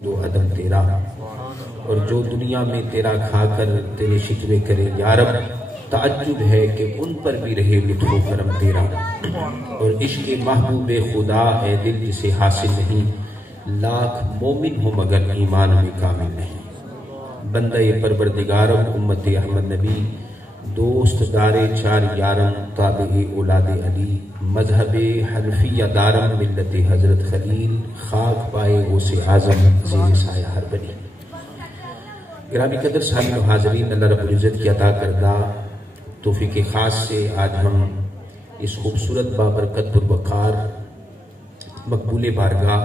دو عدم تیرا، اور جو دنیا میں تیرا کھا کر تیرے شکوے کرے یا رب، تعجب ہے کہ ان پر بھی رہے لطف و کرم تیرا۔ اور عشق محبوب خدا ہے دل جسے حاصل نہیں، لاکھ مومن ہو مگر ایمان میں کامل نہیں۔ بندہ پروردگارم امت احمد نبی، دوست دارے چار یارم تابع اولاد علی، مذہب حنفیہ دارم ملت حضرت خلیل، خاک پائے غوث اعظم زیر سایہ ہر بلی۔ گرامی قدر سامعین و حاضرین، اللہ رب العزت کی عطا کردہ توفیق خاص سے آج ہم اس خوبصورت بابرکت پروقار مقبول بارگاہ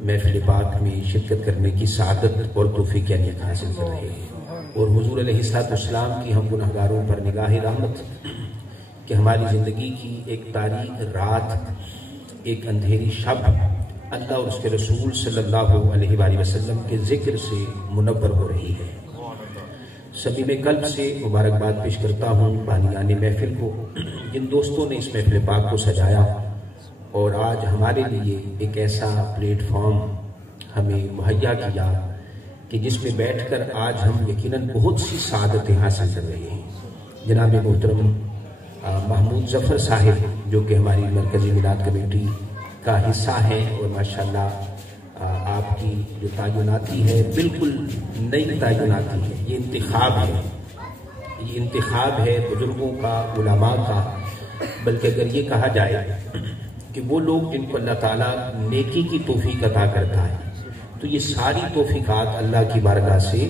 محفل پاک میں شرکت کرنے کی سعادت اور توفیق انیت حاصل کر رہے ہیں، اور حضور علیہ السلام کی ہم گناہگاروں پر نگاہ رحمت کہ ہماری زندگی کی ایک تاریک رات، ایک اندھیری شب اللہ اور اس کے رسول صلی اللہ علیہ وآلہ وسلم کے ذکر سے منور ہو رہی ہے۔ صمیم قلب سے مبارکباد پیش کرتا ہوں بانیان محفل کو، جن دوستوں نے اس محفل پاک کو سجایا اور آج ہمارے لیے ایک ایسا پلیٹ فارم ہمیں مہیا کیا کہ جس میں بیٹھ کر آج ہم یقیناً بہت سی سعادتیں حاصل کر رہے ہیں۔ جناب محترم محمود ظفر صاحب، جو کہ ہماری مرکزی میلاد کمیٹی کا حصہ ہیں، اور ماشاءاللہ آپ کی جو تعیناتی ہے بالکل نئی تعیناتی ہے، یہ انتخاب ہے بزرگوں کا، علماء کا، بلکہ اگر یہ کہا جائے کہ وہ لوگ جن کو اللہ تعالیٰ نیکی کی توفیق عطا کرتا ہے، تو یہ ساری توفیقات اللہ کی بارگاہ سے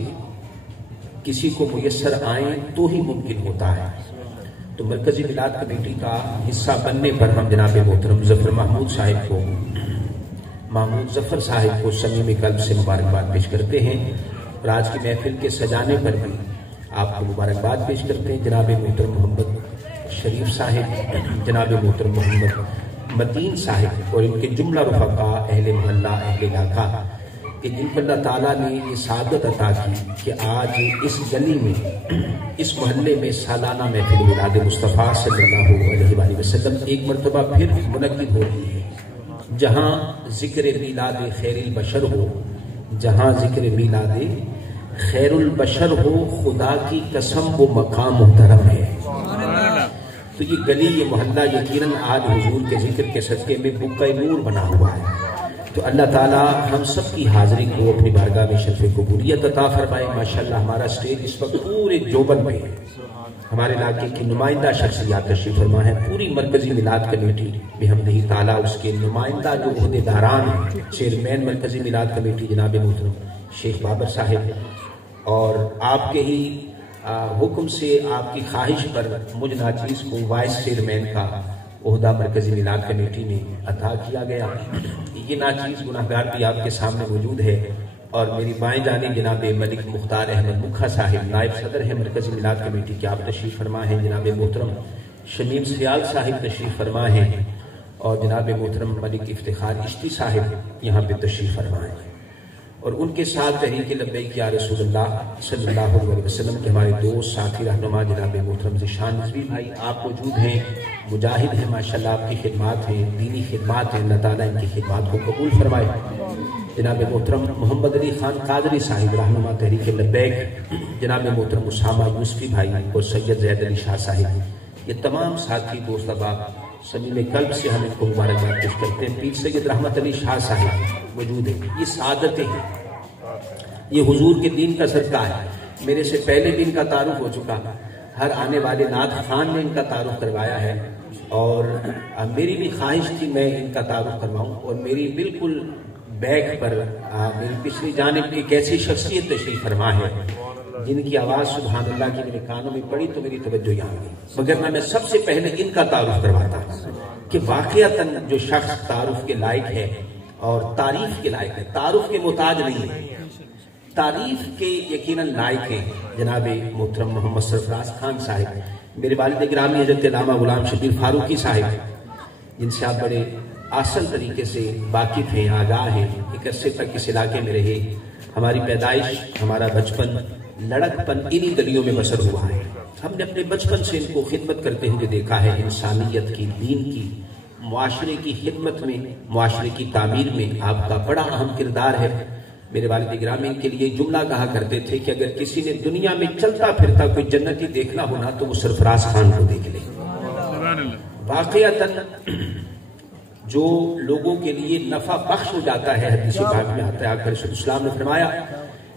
کسی کو میسر آئیں تو ہی ممکن ہوتا ہے۔ تو مرکزی میلاد کمیٹی کا حصہ بننے پر ہم جناب محترم محمود ظفر صاحب کو صمیم قلب سے مبارکباد پیش کرتے ہیں، اور آج کی محفل کے سجانے پر بھی آپ کو مبارکباد پیش کرتے ہیں۔ جناب محترم محمد شریف صاحب، جناب محترم محمد متین صاحب، اور ان کے جملہ رفقا، اہل محلہ، اہل علاقہ، کہ جن کو اللہ تعالیٰ نے یہ سعادت عطا کی کہ آج اس گلی میں، اس محلے میں سالانہ محفل میلاد مصطفیٰ صلی اللہ علیہ وآلہ وسلم ایک مرتبہ پھر منعقد ہو رہی ہے، جہاں ذکر میلاد خیر البشر ہو، جہاں ذکر میلاد خیر البشر ہو، خدا کی قسم وہ مقام محترم ہے۔ تو یہ گلی، یہ محلہ یقیناً آج حضور کے ذکر کے صدقے میں بقعہ نور بنا ہوا ہے۔ تو اللہ تعالیٰ ہم سب کی حاضری کو اپنی بارگاہ میں شرف قبولیت عطا فرمائے۔ ماشاءاللہ ہمارا سٹیج اس وقت پورے جوبن میں ہے، ہمارے علاقے کی نمائندہ شخصیات تشریف فرما ہے، پوری مرکزی میلاد کمیٹی بحمدہ تعالیٰ، اس کے نمائندہ جو عہدیداران ہیں، چیئرمین مرکزی میلاد کمیٹی جناب محترم شیخ بابر صاحب، اور آپ کے ہی حکم سے، آپ کی خواہش پر مجھ ناچیز کو وائس چیئرمین کا عہدہ مرکزی میلاد کمیٹی میں عطا کیا گیا۔ یہ ناچیز گناہگار بھی آپ کے سامنے موجود ہے، اور میری بائیں جانب جناب ملک مختار احمد مکھا صاحب نائب صدر ہے مرکزی میلاد کمیٹی کے، آپ تشریف فرما ہیں۔ جناب محترم شمیم سیال صاحب تشریف فرما ہیں، اور جناب محترم ملک افتخار اشتی صاحب یہاں پہ تشریف فرما ہیں، اور ان کے ساتھ تحریک لبیک یا رسول اللہ صلی اللہ علیہ وسلم کے ہمارے دوست ساتھی رہنما جناب محترم ذیشان نظوی بھائی، آپ موجود ہیں، مجاہد ہیں، ماشاءاللہ آپ کی خدمات ہیں، دینی خدمات ہیں، اللہ تعالیٰ ان کی خدمات کو قبول فرمائے۔ جناب محترم محمد علی خان قادری صاحب رہنما تحریک لبیک، جناب محترم اسامہ یوسفی بھائی اور سید زید علی شاہ صاحب، یہ تمام ساتھی دوست احباب صمیم قلب سے ہم ان کو مبارکباد پیش کرتے ہیں۔ پیر سید رحمت علی شاہ صاحب موجود ہیں۔ یہ سعادتیں ہیں، یہ حضور کے دین کا صدقہ ہے۔ میرے سے پہلے بھی ان کا تعارف ہو چکا، ہر آنے والے نعت خان نے ان کا تعارف کروایا ہے، اور میری بھی خواہش تھی میں ان کا تعارف کرواؤں، اور میری بالکل بیک پر میری پچھلی جانب ایک ایسی شخصیت تشریف فرما ہے جن کی آواز سبحان اللہ کی میرے کانوں میں پڑی تو میری توجہ یہاں گئی، مگر میں سب سے پہلے ان کا تعارف کرواتا کہ واقعتاً جو شخص تعارف کے لائق ہے اور تعریف کے لائق ہے، تعارف کے محتاج نہیں ہے، تعریف کے یقیناً لائق ہیں، جناب محترم محمد سرفراز خان صاحب، میرے والد گرامی حضرت علامہ غلام شبیر فاروقی صاحب، جن سے آپ بڑے آسن طریقے سے واقف ہیں، آگاہ ہیں، ایک عرصے تک اس علاقے میں رہے، ہماری پیدائش، ہمارا بچپن، لڑکپن انہی گلیوں میں بسر ہوا ہے۔ ہم نے اپنے بچپن سے ان کو خدمت کرتے ہوئے دیکھا ہے، انسانیت کی، دین کی، معاشرے کی خدمت میں، معاشرے کی تعمیر میں آپ کا بڑا اہم کردار ہے۔ میرے والد گرامی کے لیے جملہ کہا کرتے تھے کہ اگر کسی نے دنیا میں چلتا پھرتا کوئی جنتی دیکھنا ہونا تو وہ سرفراز خان کو دیکھ لے۔ واقعتاً جو لوگوں کے لیے نفع بخش ہو جاتا ہے، حدیث پاک میں آتا ہے، آقا رسول اسلام نے فرمایا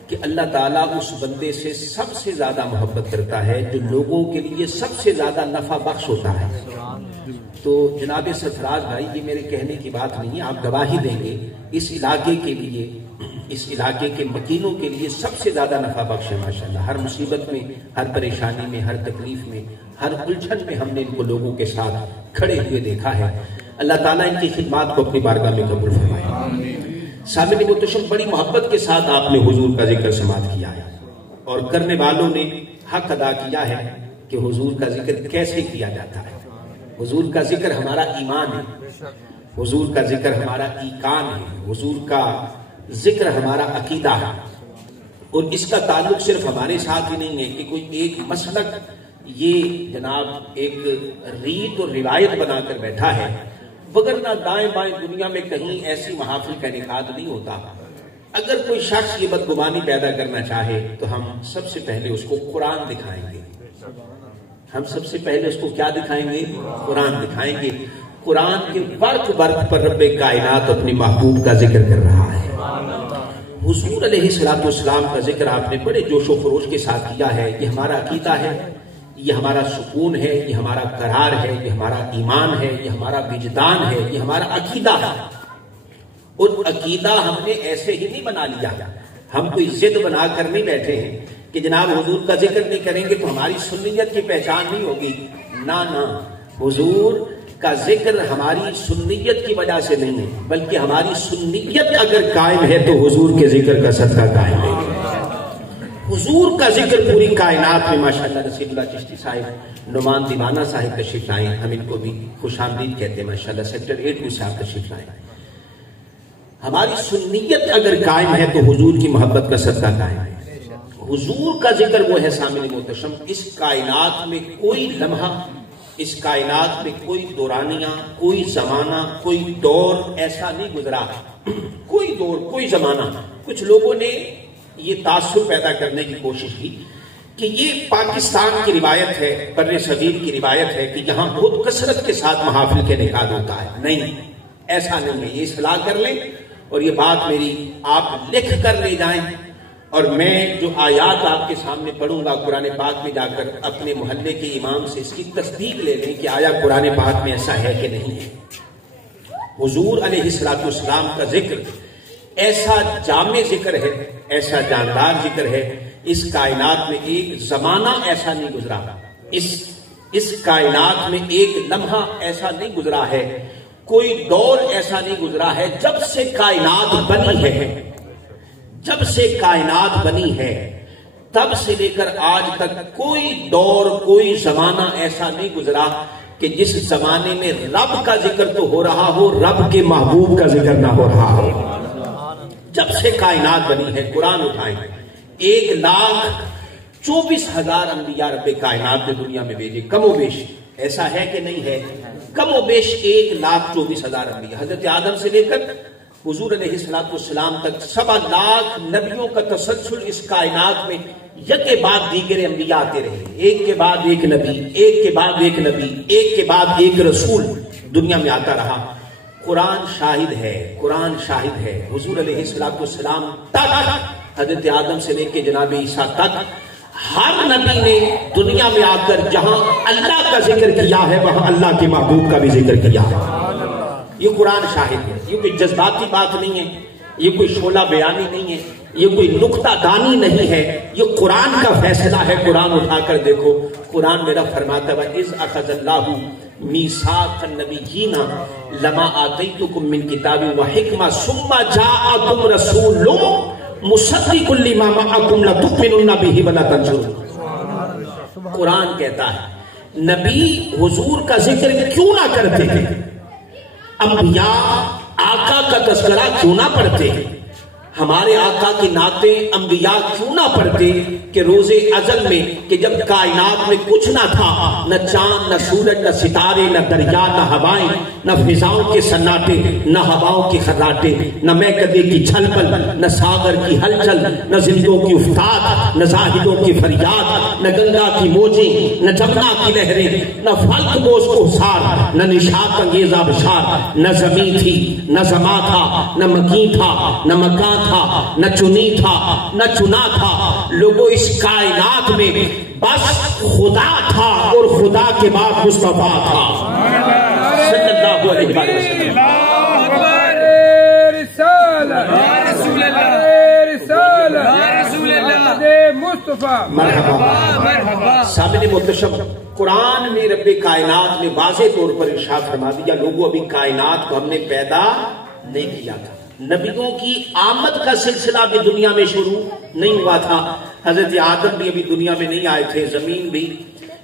کہ اللہ تعالیٰ اس بندے سے سب سے زیادہ محبت کرتا ہے جو لوگوں کے لیے سب سے زیادہ نفع بخش ہوتا ہے۔ تو جناب سرفراز بھائی، یہ میرے کہنے کی بات نہیں ہے، آپ گواہی دیں گے، اس علاقے کے لیے، اس علاقے کے مکینوں کے لیے سب سے زیادہ نفع بخش ہے ماشاءاللہ۔ ہر مصیبت میں، ہر پریشانی میں، ہر تکلیف میں، ہر الجھن میں ہم نے ان کو لوگوں کے ساتھ کھڑے ہوئے دیکھا ہے۔ اللہ تعالیٰ ان کی خدمات کو اپنی بارگاہ میں قبول فرمائے۔ سامعین محترم، بڑی محبت کے ساتھ آپ نے حضور کا ذکر سماعت کیا ہے، اور کرنے والوں نے حق ادا کیا ہے کہ حضور کا ذکر کیسے کیا جاتا ہے۔ حضور کا ذکر ہمارا ایمان ہے، حضور کا ذکر ہمارا ایقان ہے، حضور کا ذکر ہمارا عقیدہ ہے، اور اس کا تعلق صرف ہمارے ساتھ ہی نہیں ہے کہ کوئی ایک مسلک یہ جناب ایک ریت اور روایت بنا کر بیٹھا ہے، وگرنہ دائیں بائیں دنیا میں کہیں ایسی محافل کا انعقاد نہیں ہوتا۔ اگر کوئی شخص یہ بدگمانی پیدا کرنا چاہے تو ہم سب سے پہلے اس کو قرآن دکھائیں گے، ہم سب سے پہلے اس کو کیا دکھائیں گے؟ قرآن دکھائیں گے۔ قرآن کے برق برق پر رب کائنات اپنے محبوب کا ذکر کر رہا ہے۔ حضور علیہ الصلوۃ والسلام کا ذکر آپ نے بڑے جوش و خروش کے ساتھ کیا ہے۔ یہ ہمارا عقیدہ ہے، یہ ہمارا سکون ہے، یہ ہمارا قرار ہے، یہ ہمارا ایمان ہے، یہ ہمارا وجدان ہے، یہ ہمارا عقیدہ ہے۔ اور عقیدہ ہم نے ایسے ہی نہیں بنا لیا، ہم کوئی ضد بنا کر نہیں بیٹھے ہیں کہ جناب حضور کا ذکر نہیں کریں گے تو ہماری سنیت کی پہچان نہیں ہوگی۔ نہ نہ، حضور کا ذکر ہماری سنیت کی وجہ سے نہیں ہے، بلکہ ہماری سنیت اگر قائم ہے تو حضور کے ذکر کا صدقہ قائم ہے۔ حضور کا ذکر پوری کائنات میں ماشاءاللہ نصیب اللہ چشتی صاحب، نعمان دیوانہ صاحب تشریف لائیں، ہم ان کو بھی خوش آمدید کہتے ہیں ماشاءاللہ، سیکٹر 8 میں صاحب تشریف لائیں۔ ہماری سنیت اگر قائم ہے تو حضور کی محبت کا صدقہ قائم ہے۔ حضور کا ذکر وہ ہے سامعین محترم، اس کائنات میں کوئی لمحہ، اس کائنات میں کوئی دورانیہ، کوئی زمانہ، کوئی دور ایسا نہیں گزرا، کوئی دور، کوئی زمانہ۔ کچھ لوگوں نے یہ تعصب پیدا کرنے کی کوشش کی کہ یہ پاکستان کی روایت ہے، بر صغیر کی روایت ہے کہ یہاں بہت کثرت کے ساتھ محافل کے انعقاد ہوتا ہے۔ نہیں، ایسا نہیں ہے، یہ اصلاح کر لیں، اور یہ بات میری آپ لکھ کر لے جائیں، اور میں جو آیات آپ کے سامنے پڑھوں گا قرآن پاک میں جا کر اپنے محلے کے امام سے اس کی تصدیق لے لیں کہ آیا قرآن پاک میں ایسا ہے کہ نہیں ہے۔ حضور علیہ الصلوۃ والسلام کا ذکر ایسا جامع ذکر ہے، ایسا جاندار ذکر ہے، اس کائنات میں ایک زمانہ ایسا نہیں گزرا، اس کائنات میں ایک لمحہ ایسا نہیں گزرا ہے، کوئی دور ایسا نہیں گزرا ہے جب سے کائنات بنی ہے، جب سے کائنات بنی ہے تب سے لے کر آج تک کوئی دور، کوئی زمانہ ایسا نہیں گزرا کہ جس زمانے میں رب کا ذکر تو ہو رہا ہو، رب کے محبوب کا ذکر نہ ہو رہا ہو۔ جب سے کائنات بنی ہے، قرآن اٹھائیں، 1,24,000 انبیاء رب کائنات نے دنیا میں بھیجے، کم و بیش، ایسا ہے کہ نہیں ہے؟ کم و بیش 1,24,000 انبیاء، حضرت آدم سے لے کر حضور علیہ السلام تک 7 لاکھ نبیوں کا تسلسل اس کائنات میں یک کے بعد دیگر انبیاء آتے رہے، ایک کے بعد ایک نبی، ایک کے بعد ایک نبی، ایک کے بعد ایک رسول دنیا میں آتا رہا۔ قرآن شاہد ہے، قرآن شاہد ہے، حضور علیہ السلام تک، حضرت آدم سے لے کے جناب عیسیٰ تک، ہر نبی نے دنیا میں آ کر جہاں اللہ کا ذکر کیا ہے وہاں اللہ کے محبوب کا بھی ذکر کیا ہے۔ یہ قرآن شاہد ہے، یہ کوئی جذباتی بات نہیں ہے، یہ کوئی شعلہ بیانی نہیں ہے، یہ کوئی نکتہ دانی نہیں ہے، یہ قرآن کا فیصلہ ہے۔ قرآن اٹھا کر دیکھو، قرآن میرا فرماتا ہے اِذْ أَخَذَ اللَّهُ مِيثَاقَ النَّبِيِّينَ لَمَا آتَيْتُكُم مِّن كِتَابٍ وَحِكْمَةٍ ثُمَّ جَاءَكُمْ رَسُولٌ مُصَدِّقٌ لِّمَا مَعَكُمْ لَتُؤْمِنُنَّ بِهِ وَلَتَنصُرُنَّهُ۔ قرآن کہتا ہے نبی حضور کا ذکر کیوں نہ کرتے ہیں، انبیاء آقا کا تذکرہ کیوں نہ پڑھتے ہیں، ہمارے آقا کی نعتیں انبیاء کیوں نہ پڑھتے کہ روز ازل میں کہ جب کائنات میں کچھ نہ تھا، نہ چاند، نہ سورج، نہ ستارے، نہ دریا، نہ ہوائیں، نہ فضاؤں کے سناٹے، نہ ہواؤں کی خراٹے، نہ میکدے کی چھل پل، نہ ساگر کی ہلچل، نہ زندوں کی افتاد، نہ زاہدوں کی فریاد، نہ گنگا کی موجیں، نہ جمنا کی لہریں، نہ فلک بوس کو حسار، نہ نشاط انگیز آبشار، نہ زمین تھی، نہ زما تھا، نہ مکین تھا، نہ مکان تھا، نہ چنی تھا، نہ چنا تھا۔ لوگوں اس کائنات میں بس خدا تھا اور خدا کے بعد مصطفیٰ تھا صلی اللہ علیہ وسلم۔ مرحبا۔ سامنے محتشم، قرآن میں رب کائنات نے واضح طور پر ارشاد فرما دیا، لوگوں ابھی کائنات کو ہم نے پیدا نہیں کیا تھا، نبیوں کی آمد کا سلسلہ بھی دنیا میں شروع نہیں ہوا تھا، حضرت آدم بھی ابھی دنیا میں نہیں آئے تھے، زمین بھی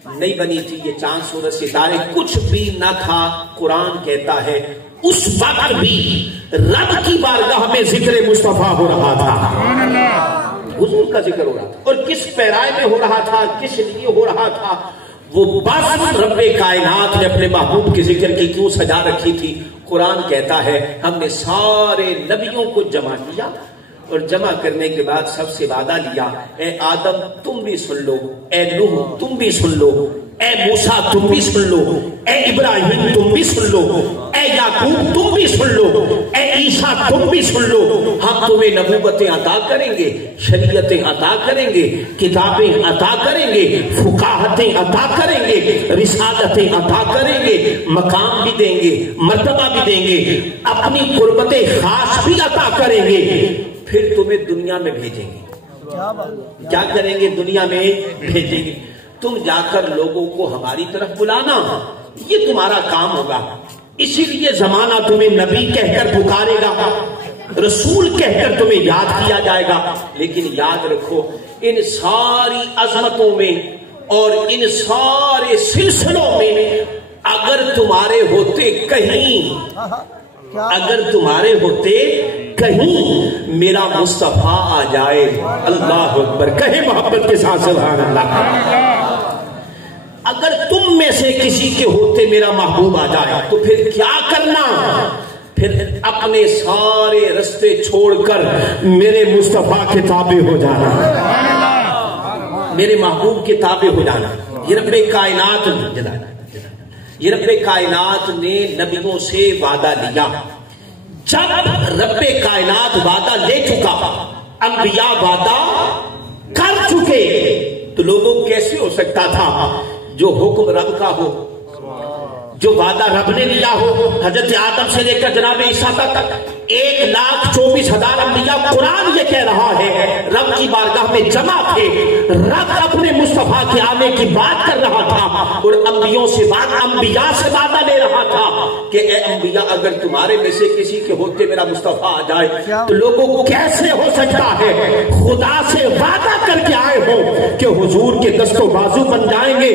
نہیں بنی تھی، یہ چاند سورج ستارے کچھ بھی نہ تھا۔ قرآن کہتا ہے اس وقت بھی رب کی بارگاہ میں ذکر مصطفیٰ ہو رہا تھا، حضور کا ذکر ہو رہا تھا، اور کس پیرائے میں ہو رہا تھا، کس لیے ہو رہا تھا؟ وہ بس رب کائنات نے اپنے محبوب کے ذکر کی کیوں سجا رکھی تھی؟ قرآن کہتا ہے ہم نے سارے نبیوں کو جمع کیا اور جمع کرنے کے بعد سب سے وعدہ لیا، اے آدم تم بھی سن لو، اے نوح تم بھی سن لو، اے موسیٰ تم بھی سن لو، اے ابراہیم تم بھی سن لو، اے یعقوب تم بھی سن لو، اے عیسیٰ تم بھی سن لو، ہم تمہیں نبوتیں عطا کریں گے، شریعتیں عطا کریں گے، کتابیں عطا کریں گے، فقاہتیں عطا کریں گے، رسالتیں عطا کریں گے، مقام بھی دیں گے، مرتبہ بھی دیں گے، اپنی قربت خاص بھی عطا کریں گے، پھر تمہیں دنیا میں بھیجیں گے۔ کیا کریں گے؟ دنیا میں بھیجیں گے، تم جا کر لوگوں کو ہماری طرف بلانا، یہ تمہارا کام ہوگا۔ اسی لیے زمانہ تمہیں نبی کہہ کر پکارے گا، رسول کہہ کر تمہیں یاد کیا جائے گا، لیکن یاد رکھو ان ساری عظمتوں میں اور ان سارے سلسلوں میں اگر تمہارے ہوتے کہیں میرا مصطفیٰ آ جائے، اللہ اکبر، کہے محبت کے ساتھ سبحان اللہ، اگر تم میں سے کسی کے ہوتے میرا محبوب آ جائے تو پھر کیا کرنا؟ پھر اپنے سارے رستے چھوڑ کر میرے مصطفیٰ کے تابع ہو جانا، میرے محبوب کے تابع ہو جانا۔ یہ رب کائنات نے نبیوں سے وعدہ لیا۔ جب رب کائنات وعدہ لے چکا، انبیاء وعدہ کر چکے، تو لوگوں کیسے ہو سکتا تھا جو حکم رب کا ہو، جو وعدہ رب نے لیا ہو؟ حضرت آدم سے لے کر جناب عیسیٰ تک 1,24,000 انبیاء، قرآن یہ کہہ رہا ہے رب کی بارگاہ میں جمع تھے، رب اپنے مصطفیٰ کے آنے کی بات کر رہا تھا اور انبیاء سے وعدہ لے رہا تھا کہ اے انبیاء اگر تمہارے میں سے کسی کے ہوتے میرا مصطفیٰ آ جائے تو لوگوں کو کیسے ہو سکتا ہے خدا سے وعدہ کر کے آئے ہو کہ حضور کے دست و بازو بن جائیں گے؟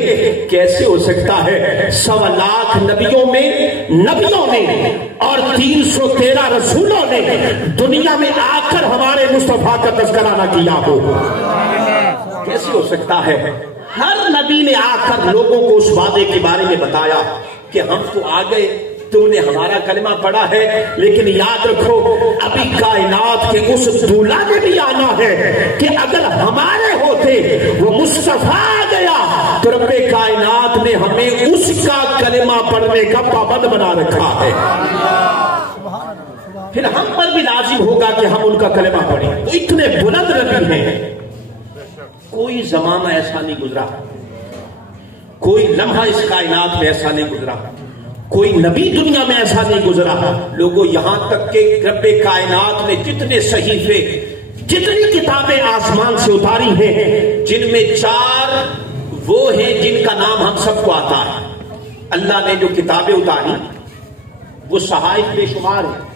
کیسے ہو سکتا ہے؟ 1.25 لاکھ نبیوں نے اور 313 رسولوں نے دنیا میں آ کر ہمارے مصطفیٰ کا تذکرہ نہ کیا ہو؟ کیسے ہو سکتا ہے؟ ہر نبی نے آ کر لوگوں کو اس وعدے کے بارے میں بتایا کہ ہم تو آ گئے، تم نے ہمارا کلمہ پڑھا ہے، لیکن یاد رکھو ابھی کائنات کے اس دولہ نے بھی آنا ہے کہ اگر ہمارے ہوتے وہ مصطفیٰ آ گیا تو رب کائنات نے ہمیں اس کا کلمہ پڑھنے کا پابند بنا رکھا ہے، پھر ہم پر بھی لازم ہوگا کہ ہم ان کا کلمہ پڑھیں۔ وہ اتنے بلند نبی ہیں، کوئی زمانہ ایسا نہیں گزرا، کوئی لمحہ اس کائنات میں ایسا نہیں گزرا، کوئی نبی دنیا میں ایسا نہیں گزرا۔ لوگوں یہاں تک کہ رب کائنات نے جتنے صحیفے، جتنی کتابیں آسمان سے اتاری ہیں، جن میں 4 وہ ہیں جن کا نام ہم سب کو آتا ہے۔ اللہ نے جو کتابیں اتاری وہ صحائف بے شمار ہیں۔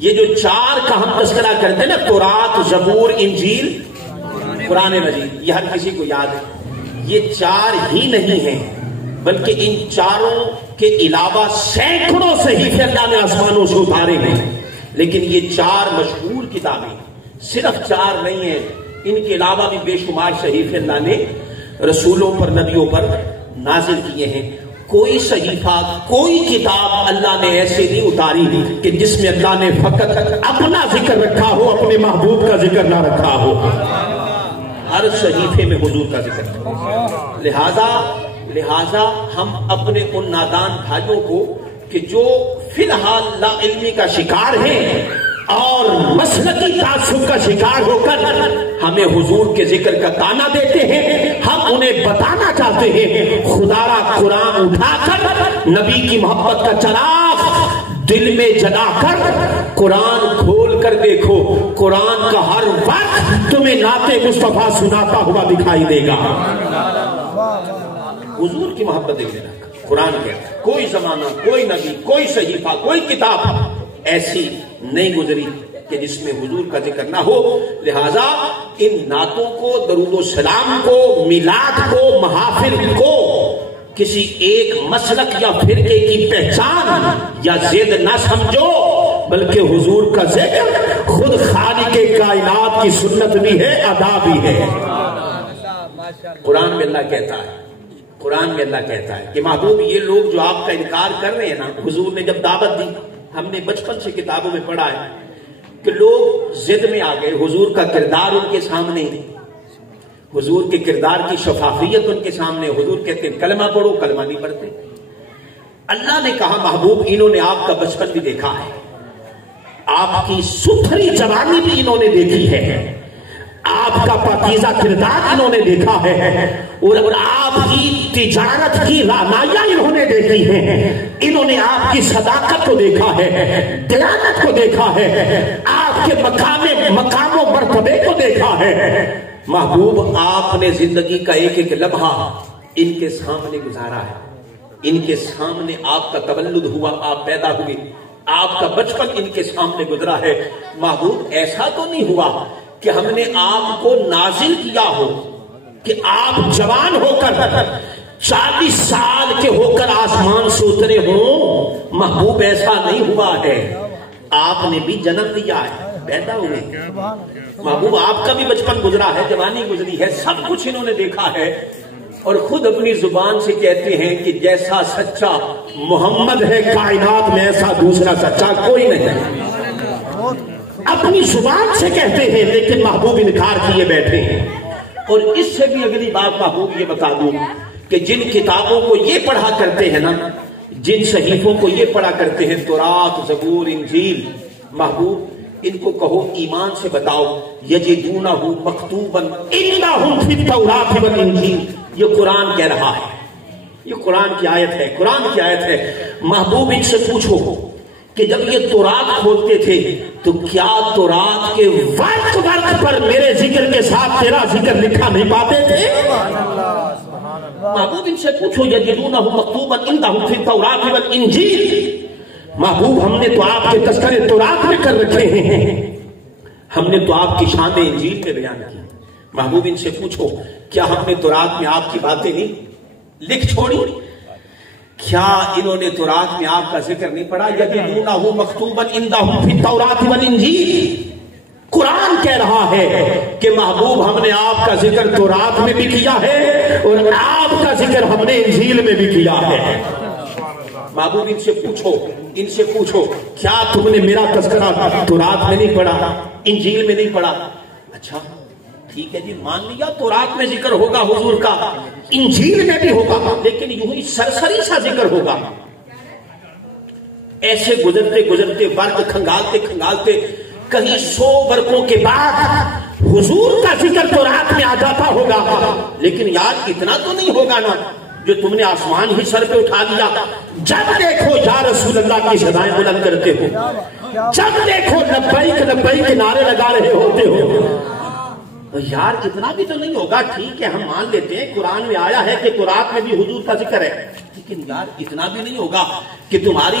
یہ جو 4 کا ہم تذکرہ کرتے ہیں نا، تورات، زبور، انجیل، قرآن مجید، یہ ہر کسی کو یاد ہے۔ یہ 4 ہی نہیں ہیں بلکہ ان 4 کے علاوہ سینکڑوں صحیفے اللہ نے آسمانوں سے اتارے ہیں، لیکن یہ 4 مشہور کتابیں صرف 4 نہیں ہیں، ان کے علاوہ بھی بے شمار صحیفے اللہ نے رسولوں پر، نبیوں پر نازل کیے ہیں۔ کوئی صحیفہ، کوئی کتاب اللہ نے ایسے نہیں اتاری کہ جس میں اللہ نے فقط اپنا ذکر رکھا ہو، اپنے محبوب کا ذکر نہ رکھا ہو۔ ہر صحیفے میں حضور کا ذکر۔ لہذا ہم اپنے ان نادان بھائیوں کو کہ جو فی الحال لا علمی کا شکار ہیں اور مسلکی تعصب کا شکار ہو کر ہمیں حضور کے ذکر کا تانا دیتے ہیں، ہم انہیں بتانا چاہتے ہیں خدا را قرآن اٹھا کر، نبی کی محبت کا چراغ دل میں جلا کر قرآن کھول کر دیکھو، قرآن کا ہر وقت تمہیں نعت مصطفیٰ سناتا ہوا دکھائی دے گا۔ حضور کی محبت دیکھ لینا، قرآن کے کوئی زمانہ، کوئی نبی، کوئی صحیفہ، کوئی کتاب ایسی نہیں گزری کہ جس میں حضور کا ذکر نہ ہو۔ لہذا ان نعتوں کو، درود و سلام کو، میلاد کو، محافل کو کسی ایک مسلک یا فرقے کی پہچان یا ضد نہ سمجھو، بلکہ حضور کا ذکر خود خالق کائنات کی سنت بھی ہے، ادا بھی ہے۔ قرآن میں اللہ کہتا ہے، کہ محبوب یہ لوگ جو آپ کا انکار کر رہے ہیں نا، حضور نے جب دعوت دی، ہم نے بچپن سے کتابوں میں پڑھا ہے کہ لوگ ضد میں آ گئے، حضور کا کردار ان کے سامنے، حضور کے کردار کی شفافیت ان کے سامنے، حضور کہتے ہیں کلمہ پڑھو، کلمہ نہیں پڑھتے۔ اللہ نے کہا محبوب انہوں نے آپ کا بچپن بھی دیکھا ہے، آپ کی ستھری جوانی بھی انہوں نے دیکھی ہے، آپ کا پاکیزہ کردار انہوں نے دیکھا ہے، اور آپ کی تجارت کی رعنائیاں انہوں نے دیکھی ہیں، انہوں نے آپ کی صداقت کو دیکھا ہے، دیانت کو دیکھا ہے، آپ کے مقام و مرتبے کو دیکھا ہے۔ محبوب آپ نے زندگی کا ایک ایک لمحہ ان کے سامنے گزارا ہے، ان کے سامنے آپ کا تولد ہوا، آپ پیدا ہوئے، آپ کا بچپن ان کے سامنے گزرا ہے۔ محبوب ایسا تو نہیں ہوا کہ ہم نے آپ کو نازل کیا ہو کہ آپ جوان ہو کر 40 سال کے ہو کر آسمان سے اترے ہوں، محبوب ایسا نہیں ہوا ہے، آپ نے بھی جنم لیا ہے، پیدا ہوئے۔ محبوب آپ کا بھی بچپن گزرا ہے، جوانی گزری ہے، سب کچھ انہوں نے دیکھا ہے، اور خود اپنی زبان سے کہتے ہیں کہ جیسا سچا محمد ہے کائنات میں، ایسا دوسرا سچا کوئی نہیں۔ اپنی زبان سے کہتے ہیں، لیکن محبوب انکار کیے بیٹھے ہیں۔ اور اس سے بھی اگلی بات محبوب یہ بتا دوں کہ جن کتابوں کو یہ پڑھا کرتے ہیں نا، جن صحیفوں کو یہ پڑھا کرتے ہیں، تورات، زبور، انجیل، محبوب ان کو کہو ایمان سے بتاؤ، یجدونہ مکتوبا عندہم فی التوراۃ والانجیل، یہ قرآن کہہ رہا ہے، یہ قرآن کی آیت ہے، قرآن کی آیت ہے۔ محبوب ان سے پوچھو کہ جب یہ تورات کھولتے تھے تو کیا تورات کے وقت پر میرے ذکر کے ساتھ تیرا ذکر لکھا نہیں پاتے تھے؟ محبوب ان سے پوچھو، یجدونہ مکتوبا عندہم فی التوراۃ والانجیل۔ محبوب ہم نے تو آپ کے تذکرے تورات میں کر رکھے ہیں، ہم نے تو آپ کی شان انجیل میں بیان کی۔ محبوب ان سے پوچھو، کیا ہم نے تورات میں آپ کی باتیں نہیں لکھ چھوڑی؟ کیا انہوں نے تورات میں آپ کا ذکر نہیں پڑھا؟ یجدونہ مکتوبا عندہم فی التوراۃ والانجیل۔ قرآن کہہ رہا ہے کہ محبوب ہم نے آپ کا ذکر تورات میں بھی کیا ہے اور آپ کا ذکر ہم نے انجیل میں بھی کیا ہے۔ محبوب ان سے پوچھو کیا تم نے میرا تذکرہ تورات میں نہیں پڑھا، انجیل میں نہیں پڑھا؟ اچھا ٹھیک ہے جی، مان لیا تورات میں ذکر ہوگا حضور کا، انجیل میں بھی ہوگا، لیکن یوں ہی سرسری سا ذکر ہوگا۔ ایسے گزرتے گزرتے برق کھنگالتے کہیں 100 برقوں کے بعد حضور کا ذکر تورات میں آ جاتا ہوگا، لیکن یار اتنا تو نہیں ہوگا نا جو تم نے آسمان ہی سر پہ اٹھا لیا۔ جب دیکھو یا رسول اللہ کی صدائیں بلند کرتے ہو، جب دیکھو لبیک لبیک کے نعرے لگا رہے ہوتے ہو، تو یار اتنا بھی تو نہیں ہوگا۔ ٹھیک ہے ہم مان لیتے ہیں قرآن میں آیا ہے کہ تورات میں بھی حضور کا ذکر ہے، لیکن یار اتنا بھی نہیں ہوگا کہ تمہاری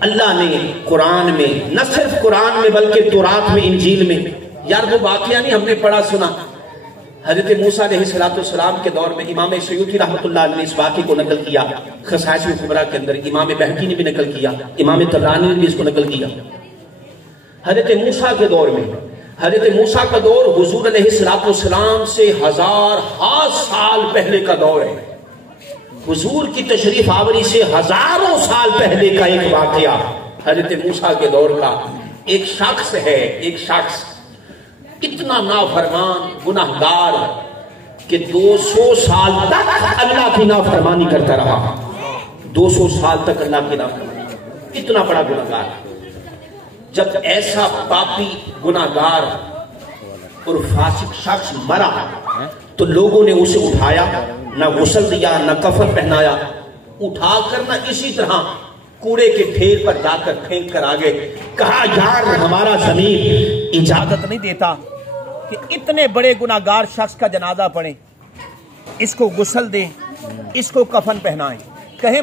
اللہ نے قرآن میں، نہ صرف قرآن میں بلکہ تورات میں، انجیل میں، یار وہ واقعہ نہیں ہم نے پڑھا سنا، حضرت موسیٰ علیہ السلام کے دور میں امام سیوطی رحمۃ اللہ علیہ نے اس واقعے کو نقل کیا خصائص الکبریٰ کے اندر، امام بہقی نے بھی نقل کیا، امام طبرانی نے بھی اس کو نقل کیا۔ حضرت موسیٰ کے دور میں، حضرت موسیٰ کا دور حضور علیہ السلام سے ہزار سال پہلے کا دور ہے، حضور کی تشریف آوری سے ہزاروں سال پہلے کا ایک واقعہ حضرت موسیٰ کے دور کا۔ ایک شخص ہے، ایک شخص اتنا نافرمان گناہگار کہ 200 سال تک اللہ کی نافرمانی کرتا رہا، 200 سال تک اللہ کی نافرمانی، اتنا بڑا گناہگار۔ جب ایسا پاپی گناہگار اور فاسق شخص مرا تو لوگوں نے اسے اٹھایا، نہ غسل دیا نہ کفن پہنایا، اٹھا کر نہ اسی طرح کوڑے کے ڈھیر پر جا کر پھینک کر آگے، کہا یار ہمارا ضمیر اجازت نہیں دیتا کہ اتنے بڑے گناہگار شخص کا جنازہ پڑھیں، اس کو غسل دیں، اس کو کفن پہنائیں، کہیں